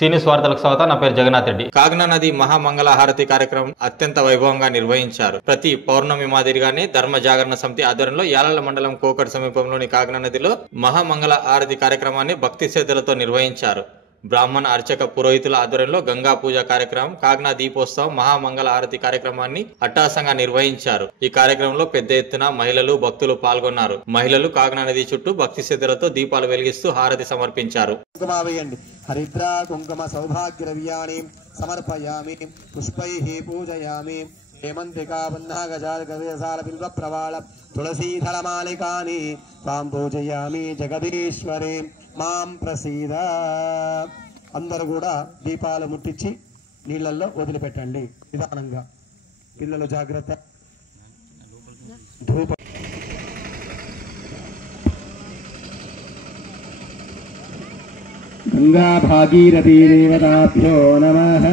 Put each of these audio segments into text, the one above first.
సీనియస్ వార్తలకు స్వాగతం. నా పేరు జగన్నాథ్ రెడ్డి. కాగ్నా నది మహామంగళ హారతి కార్యక్రమం అత్యంత వైభవంగా నిర్వహించారు. ప్రతి పౌర్ణమి మాదిరిగానే ధర్మ జాగరణ సమితి ఆధ్వర్యంలో యాలల మండలం కోకట్ సమీపంలోని కాగ్నా నదిలో మహామంగళ హారతి కార్యక్రమాన్ని భక్తి శ్రద్ధలతో నిర్వహించారు. బ్రాహ్మణ అర్చక పురోహితుల ఆధ్వర్యంలో గంగా పూజ కార్యక్రమం, కాగ్నా దీపోత్సవం, మహామంగళ హారతి కార్యక్రమాన్ని అట్టాసంగా నిర్వహించారు. ఈ కార్యక్రమంలో పెద్ద ఎత్తున మహిళలు, భక్తులు పాల్గొన్నారు. మహిళలు కాగ్నా నది చుట్టూ భక్తి శ్రద్ధలతో దీపాలు వెలిగిస్తూ హారతి సమర్పించారు. హరిద్ర కుంకుమ సౌభాగ్యరవ్యాణి సమర్పయామి, పుష్పైః పూజయామి, హేమంతికా బంధాగజాల గజసాల బిల్వ ప్రవాళ తులసీదళమాలికాని తాం పూజయామి జగదీశ్వరి మాం ప్రసీద. అందరూ కూడా దీపాలు ముట్టించి నీళ్ళల్లో వదిలిపెట్టండి నిదానంగా. పిల్లలు జాగ్రత్త. ధూప గంగా భాగీరథీ దేవతాభ్యో నమః.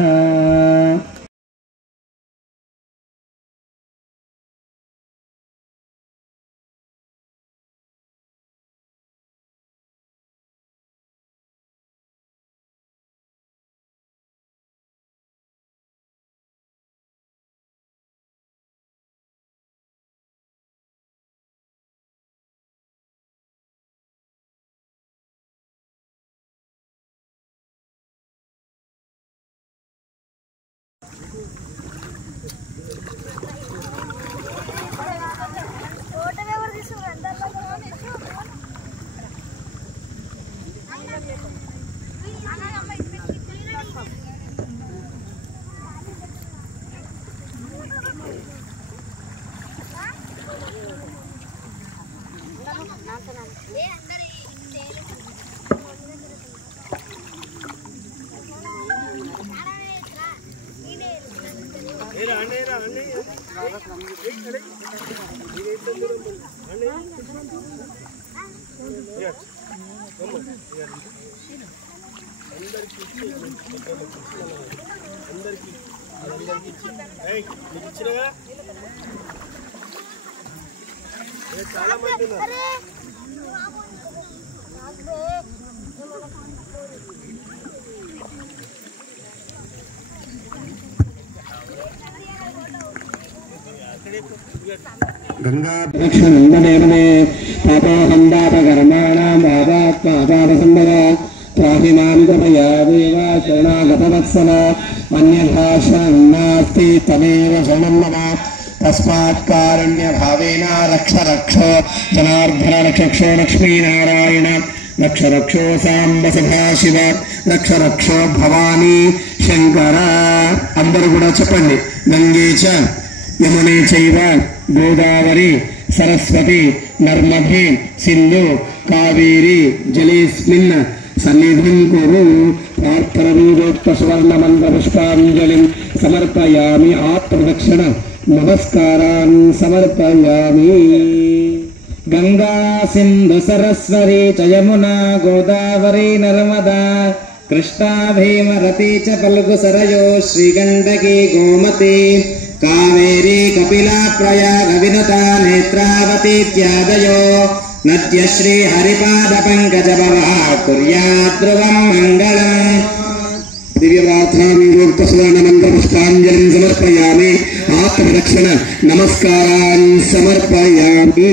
చాలా మంది గంగా దక్షిణందనే పాపోహం పాపకర్మాణాం పాపాత్మాపాపసంభవ త్రాహి మాం కృపయా దేవ శరణాగతవత్సల అన్యథా శరణం నాస్తి తమేవ శరణం మమ తస్మాత్ కారుణ్య భావేన రక్ష రక్షో జనార్దన రక్షక్షో లక్ష్మీనారాయణ రక్ష రక్షో సాంబ సదాశివ రక్ష రక్షో భవానీ శంకర. అందరూ కూడా చెప్పండి. గంగే చ యమునే చైవ గోదావరి సరస్వతి నర్మదే సింధు కావేరి జలేస్మిన్ సన్నిధిం కురు. ప్రార్థనీయోక్త సువర్ణ మంత్ర పుష్పాంజలిం సమర్పయామి. ఆత్మదక్షిణ నమస్కారాన్ సమర్పయామి. గంగా సింధు సరస్వతి చ యమునా గోదావరి నర్మదా కృష్ణా భీమరతి చ పల్గు సరయో శ్రీగండకీ గోమతి కావేరీ కపిలా ప్రయాగ వినుతా నేత్రావతీత్యాదయో నద్య శ్రీ హరిపాద పంకజ భవః కుర్యాత్ ధ్రువం మంగళం. దివ్య ప్రార్థనాయోక్త సువర్ణ మంత్ర పుష్పాంజలిం సమర్పయామి. ఆత్మరక్షణ నమస్కారాన్ సమర్పయామి.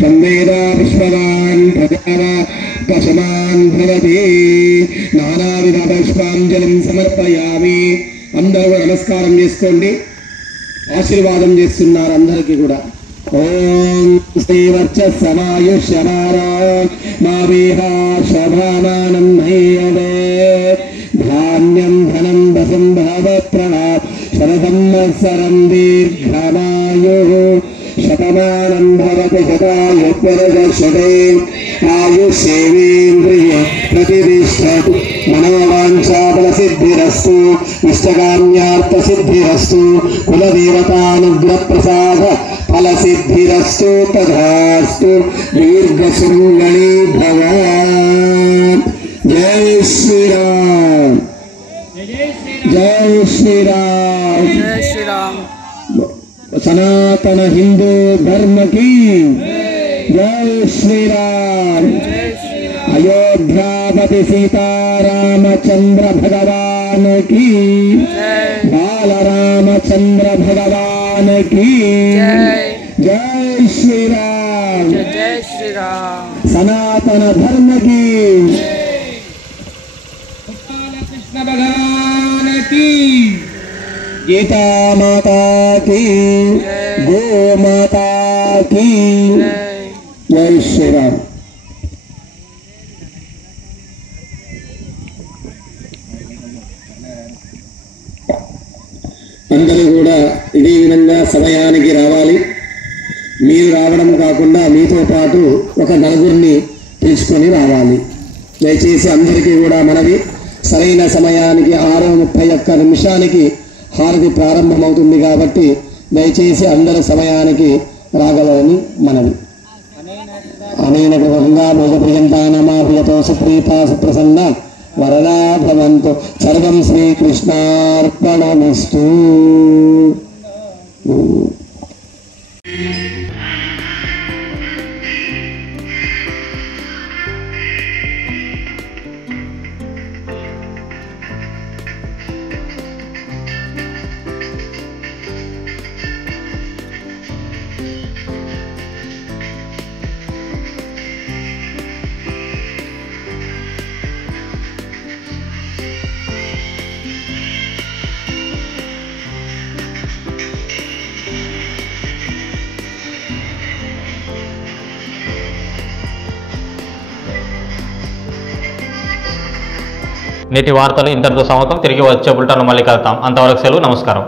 సంవేదా విశ్వవాన్ ప్రజావా పశుమాన్ భవతి. నానావిధ పుష్పాంజలిం సమర్పయామి. అందరూ నమస్కారం చేసుకోండి. ఆశీర్వాదం చేస్తున్నారు అందరికీ కూడా. ఓం శ్రీవర్చస్సమాయుష్యమారో మా విహాశభామానం మహ్యదే ధాన్యం ధనం వసంభవ ప్రణాత్ శతసంవత్సరం దీర్ఘమాయుః శతమానం భవతి శతాయుః ఆయుష్యేంద్రియ ప్రతిష్టతు మనోవాంఛాఫల సిద్ధిరస్తు ఇష్టకామ్యార్థ సిద్ధిరస్తు కులదేవతానుగ్రహ ప్రసాద ఫల సిద్ధిరస్తు తథాస్తు. దీర్ఘశృంగళీ భవ. జై శ్రీరామ్. జై శ్రీరామ్. జై శ్రీరామ్. సనాతన హిందూ ధర్మ की जय श्री राम। अयोध्यापति सीता रामचंद्र भगवान की, बाल रामचंद्र भगवान की जय श्री राम, जय श्री राम। सनातन धर्म की, कृष्ण भगवान की, गीता माता की, गो माता की जय श्री राम। అందరూ కూడా ఇదే విధంగా సమయానికి రావాలి. మీరు రావడం కాకుండా మీతో పాటు ఒక నలుగురిని పిలుచుకొని రావాలి. దయచేసి అందరికీ కూడా మనవి, సరైన సమయానికి 6:31 హారతి ప్రారంభమవుతుంది కాబట్టి దయచేసి అందరూ సమయానికి రాగలరని మనవి. అనేన గంగా భోగప్రియంతానమాభ్యతో సుప్రీతా సుప్రసన్న వరదా భవంతు. సర్వం శ్రీకృష్ణార్పణమస్తు. నేటి వార్తలు ఇంతటితో సమాప్తం. తిరిగి వచ్చే బులెటిన్లో మళ్ళీ కలుద్దాం. అంతవరకు సెలవు. నమస్కారం.